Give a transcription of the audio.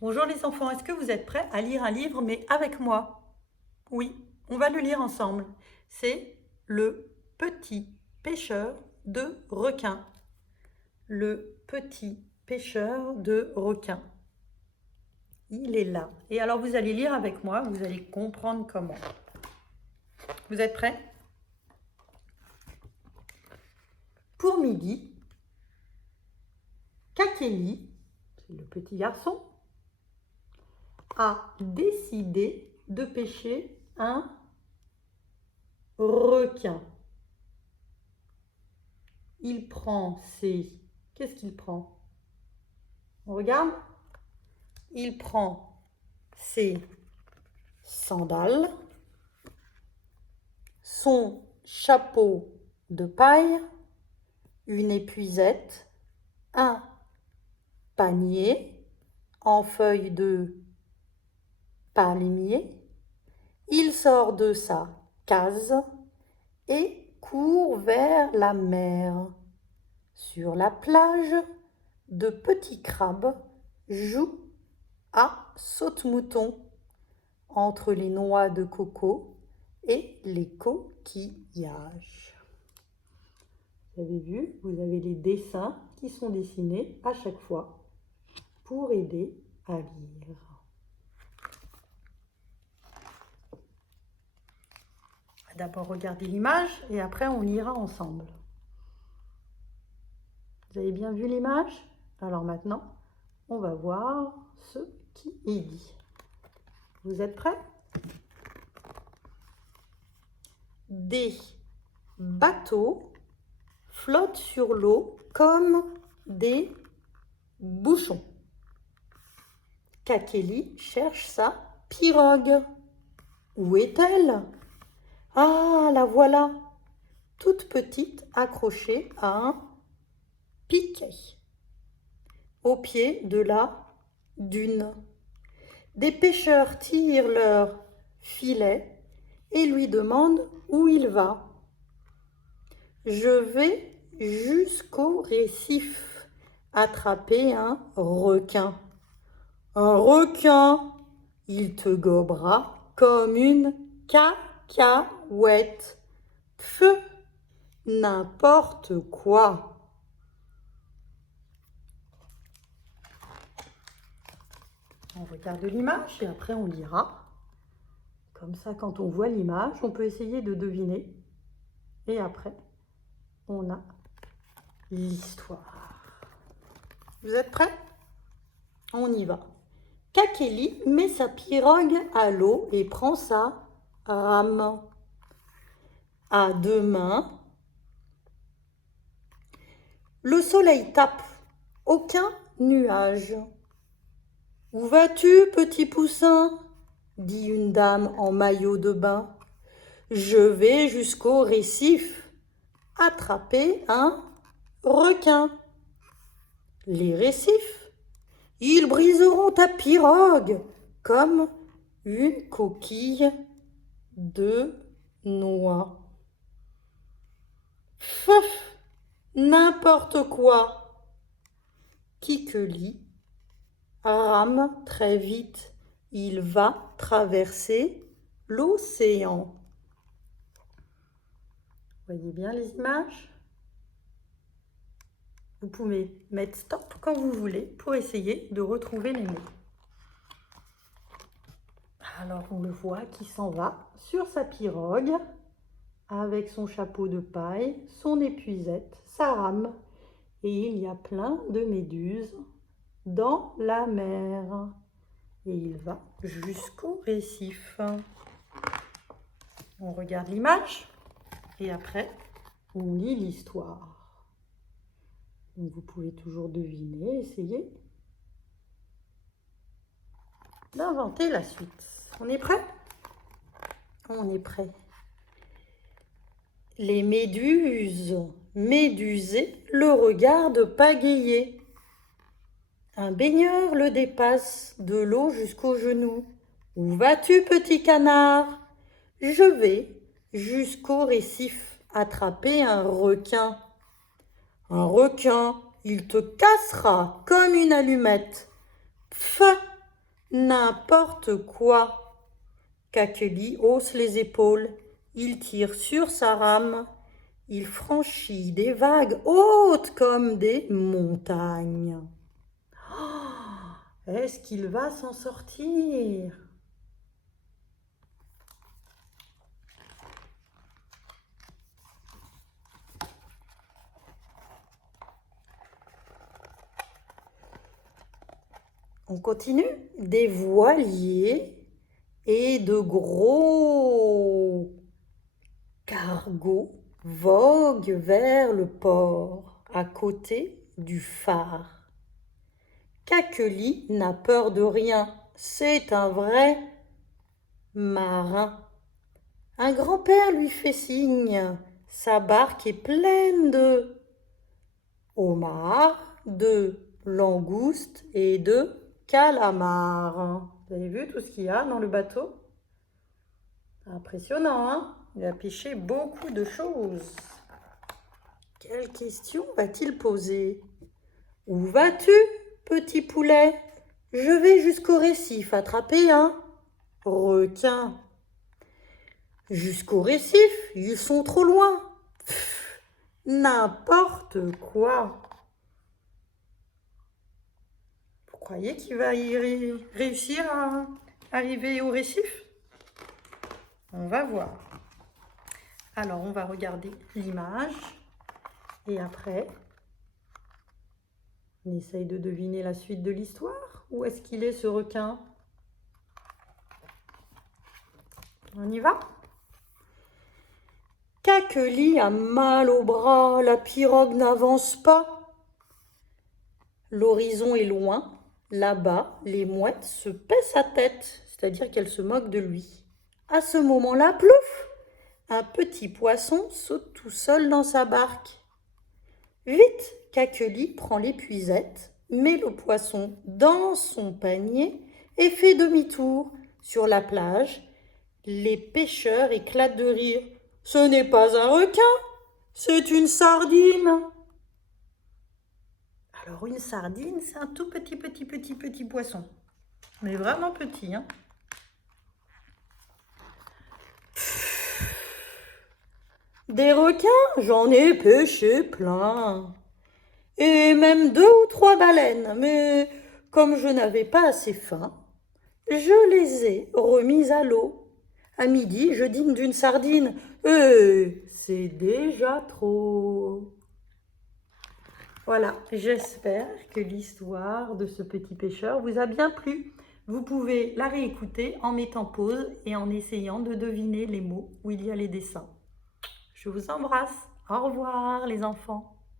Bonjour les enfants, est-ce que vous êtes prêts à lire un livre mais avec moi? Oui, on va le lire ensemble. C'est Le petit pêcheur de requins. Le petit pêcheur de requins. Il est là. Et alors vous allez lire avec moi, vous allez comprendre comment. Vous êtes prêts? Pour midi, Kakeli, c'est le petit garçon, a décidé de pêcher un requin. Il prend ses... Qu'est-ce qu'il prend? On regarde? Il prend ses sandales, son chapeau de paille, une épuisette, un panier en feuilles de palmier. Il sort de sa case et court vers la mer. Sur la plage, de petits crabes jouent à saute-mouton entre les noix de coco et les coquillages. Vous avez vu, vous avez les dessins qui sont dessinés à chaque fois pour aider à lire. D'abord, regardez l'image et après, on lira ensemble. Vous avez bien vu l'image? Alors maintenant, on va voir ce qui est dit. Vous êtes prêts? Des bateaux flottent sur l'eau comme des bouchons. Kakeli cherche sa pirogue. Où est-elle? Ah, la voilà, toute petite, accrochée à un piquet, au pied de la dune. Des pêcheurs tirent leur filet et lui demandent où il va. Je vais jusqu'au récif attraper un requin. Un requin, il te gobera comme une cacahuète. Pfff, n'importe quoi. On regarde l'image et après on lira. Comme ça, quand on voit l'image, on peut essayer de deviner. Et après, on a l'histoire. Vous êtes prêts? On y va. Kakeli met sa pirogue à l'eau et prend sa rame. À deux mains. Le soleil tape. Aucun nuage. Où vas-tu, petit poussin? Dit une dame en maillot de bain. Je vais jusqu'au récif attraper un requin. Les récifs, ils briseront ta pirogue comme une coquille de noix. Pfff, n'importe quoi. Kikeli rame très vite. Il va traverser l'océan. Voyez bien les images? Vous pouvez mettre stop quand vous voulez pour essayer de retrouver les mots. Alors on le voit qui s'en va sur sa pirogue avec son chapeau de paille, son épuisette, sa rame. Et il y a plein de méduses dans la mer. Et il va jusqu'au récif. On regarde l'image et après, on lit l'histoire. Donc vous pouvez toujours deviner, essayer d'inventer la suite. On est prêt? On est prêt. Les méduses, médusées, le regardent pagayer. Un baigneur le dépasse de l'eau jusqu'aux genoux. Où vas-tu, petit canard? Je vais jusqu'au récif attraper un requin. Un requin, il te cassera comme une allumette. Pfff, N'importe quoi. Kakeli hausse les épaules. Il tire sur sa rame. Il franchit des vagues hautes comme des montagnes. Oh, est-ce qu'il va s'en sortir? On continue. Des voiliers et de gros cargos voguent vers le port à côté du phare. Kakeli n'a peur de rien, c'est un vrai marin. Un grand-père lui fait signe, sa barque est pleine de homards, de langoustes et de calamars. Vous avez vu tout ce qu'il y a dans le bateau? Impressionnant, hein? Il a pêché beaucoup de choses. Quelle question va-t-il poser? Où vas-tu, petit poulet? Je vais jusqu'au récif attraper un requin. Jusqu'au récif, ils sont trop loin. Pff, n'importe quoi. Vous croyez qu'il va réussir à arriver au récif? On va voir. Alors, on va regarder l'image. Et après, on essaye de deviner la suite de l'histoire. Où est-ce qu'il est, ce requin? On y va? Kakeli a mal au bras, la pirogue n'avance pas. L'horizon est loin. Là-bas, les mouettes se paient sa tête, c'est-à-dire qu'elles se moquent de lui. À ce moment-là, plouf, un petit poisson saute tout seul dans sa barque. Vite, Kakeli prend l'épuisette, met le poisson dans son panier et fait demi-tour. Sur la plage, les pêcheurs éclatent de rire. Ce n'est pas un requin, c'est une sardine. Alors une sardine, c'est un tout petit poisson. Mais vraiment petit, hein. Des requins, j'en ai pêché plein. Et même 2 ou 3 baleines. Mais comme je n'avais pas assez faim, je les ai remises à l'eau. À midi, je dîne d'une sardine. Et c'est déjà trop. Voilà, j'espère que l'histoire de ce petit pêcheur vous a bien plu. Vous pouvez la réécouter en mettant pause et en essayant de deviner les mots où il y a les dessins. Je vous embrasse. Au revoir les enfants.